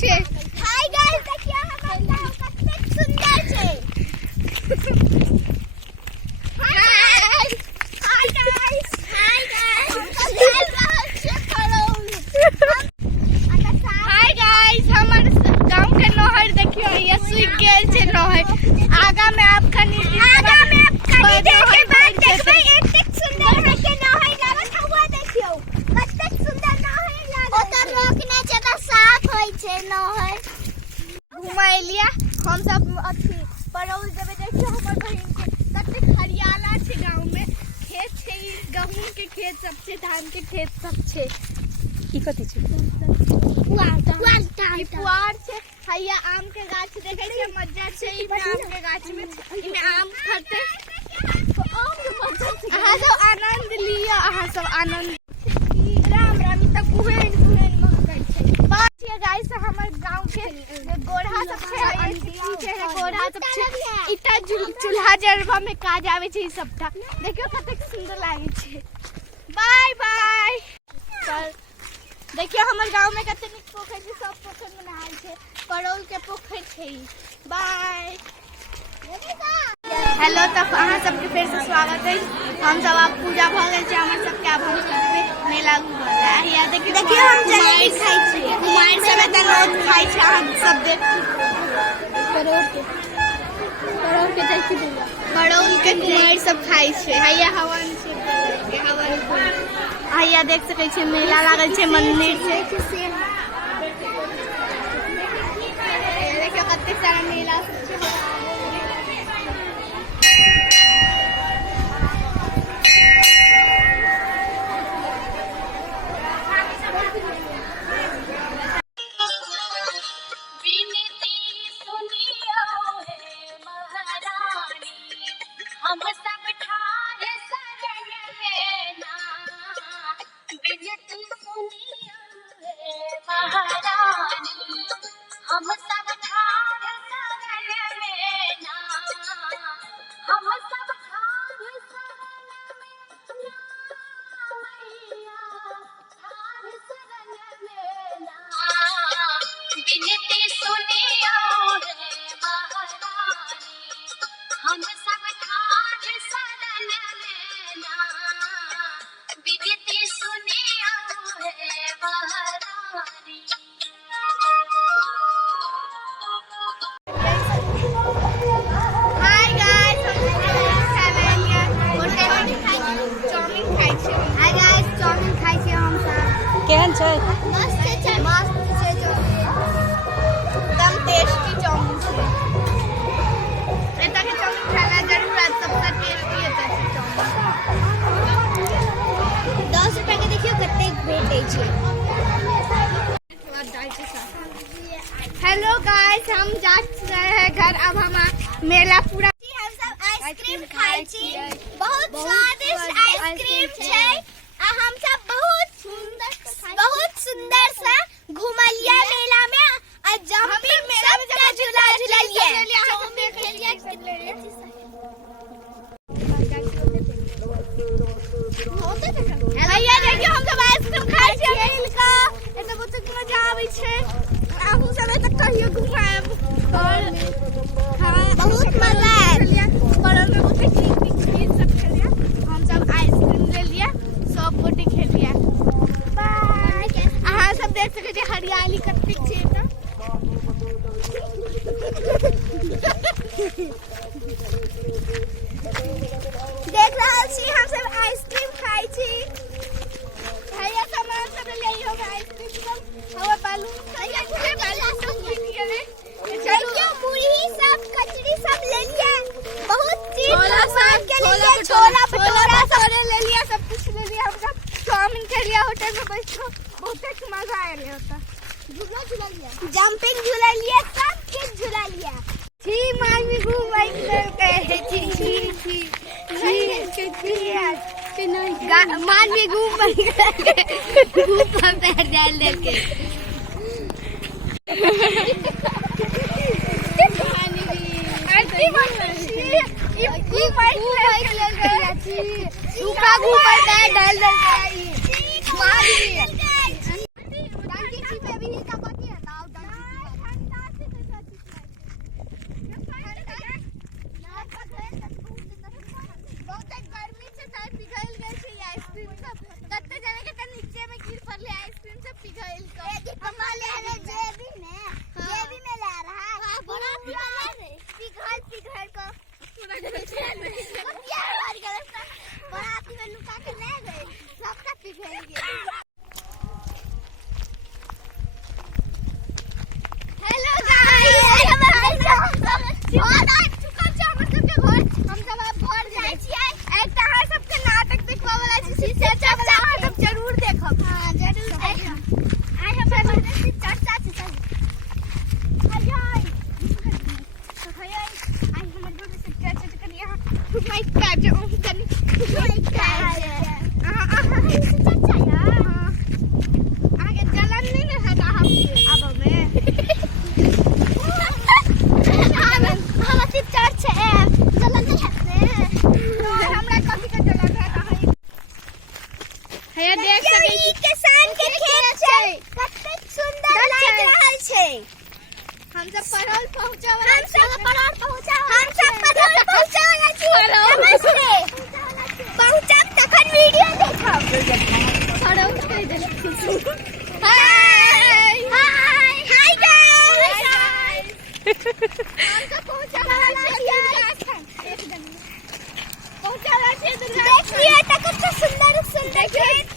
छे। Hi guys, देखिए हमर गांव कते सुंदर छे। Hi hi guys, hi guys, hi guys, हमर गांव के नहर देखियो, ये सूख गेल छे नहर। आगा में आप खनी देखे बाद देखबै एतेक सुंदर है के नहर लागत हुआ। देखियो कते सुंदर नहर लागत। ओकर रोकने छै त साफ होय छै नहर। घुमाय लिया हम सब अथी परौल देबे। देखियो हमर बहिन के कते हरियाला छै गांव में। खेत छै, गहूम के खेत सब छै, धान के खेत सब छै। ई कथि छै? पुआर छै। हैया आम के गाछ देखे छै, मजा छै ई आम के गाछ में। इमे आम फड़ते, अहाँ सब आनंद लिया, अहाँ सब आनंद। राम राम तक कुहेन कुहेन महकै छै। बात छै गाइस, हमर गांव के गोढ़ा सब छै, गोढ़ा सब छै। इटा चूल्हा जरबा में काज आवे छै ई सबटा। देखियो कते सुंदर लागे छै। Bye bye. देखियो हमर गांव में कते नीक पोखर छै, सब पोखर में नहाय छै। परौल के पोखर छै। बाय। हेलो, तब अहाँ सबके फेर से स्वागत है। हम सब आप पूजा भ गेल छै हमर सबके। आब हम चलबे मेला घुमय ला। या देखियो हम जलेबी खाइ छी। कुमार सब एतय रोज खाइ छै। अहाँ सब देख परौल के देखि दिया, परौल के कुमार सब खाइ छै। हैया हवन छै, हवन हैया देख सकै छी। मेला लागल छै, मंदिर छै। देखियो कते सारा मेला सब छै। केहन छै? मस्त छै, मस्त छै जो एकदम टेस्टी चाउमीन छै। एता के चाउमीन खाना जरूर आज सबसे टेस्टी एता छै चाउमीन। 10 रुपया के देखियो कते भेटै छै। हेलो गाइस, हम जा रहे हैं घर। अब हम मेला पूरा हम सब आइसक्रीम खाइ छी। बहुत स्वादिष्ट आइसक्रीम छै। हम सब बहुत सुंदर सा घुमलिया मेला में। और जंपिंग मेला में सब झूला झूललिए। चाउमीन खेलिए। भैया देखियो हम सब आइसक्रीम खाइ छी मिलके। एते बहुत मजा आबै छै। आहू सब एते कहियो घुमाएब। और हां बहुत मजा आयल। परल में बहुत चीज सब खेलिए। हम सब आइसक्रीम ले लिए, सब गोटी खेलिए। बाय। अहाँ सब देख सकै छी हरियाली कते छै एतय। देख रहल छी हम सब आइसक्रीम खाइ छी। भैया सामान सब ले लियो आइसक्रीम सब। हवा बालून खाइए, बालून सब पीटिए रे। चलो मुरही सब, कचरी सब ले लिए। बहुत चीज सामान के लिए, छोला भटूरा सब ले लिया, सब कुछ ले लिया। हम सब चाउमीन के लिए होटल में बैठो, बहुत मजा आयल होता। झूला झूला लिया, जंपिंग झूला लिया, सब चीज झूला लिया। छी मामी घूमै के छी छी छी मामी घूमै ऊपर पैर डाल देके। आंटी मामी ई माइक ले गया छी। ऊपर ऊपर पैर डाल देके मामी। बराती में लुका के ले गए सबका पिघल गया। हेलो गाइस, हम सब अब घर जाय छियै। एकटा अहाँ सबके नाटक देखबा वाला छी, से चर्चा अहाँ सब जरूर देखब। हां जरूर देखब। आइ हमर बहन चर्चा छै सब। हाय हाय आई हमर बहन से चर्चा करिया। माइक काट जो कनी माइक काट चर्चा यार। आगे जलन नहीं न है हम अब में हम सिर्फ चर्चा है जलन नहीं है हमरा कभी का जलन है। हैया देख सकै छी किसान के खेत छै, कते सुंदर लाग रहल छै। हम सब पढ़ल पहुंचावला छी, हम सब पढ़ल पहुंचावला छी। नमस्ते पहुंचब तखन वीडियो देखब। छोड़ो कहि दे। हाय हाय हाय गाइस हम सब पहुंचावला छी राजस्थान। एकदम पहुंचावला छी। देखिए त कते सुंदर सुंदर खेत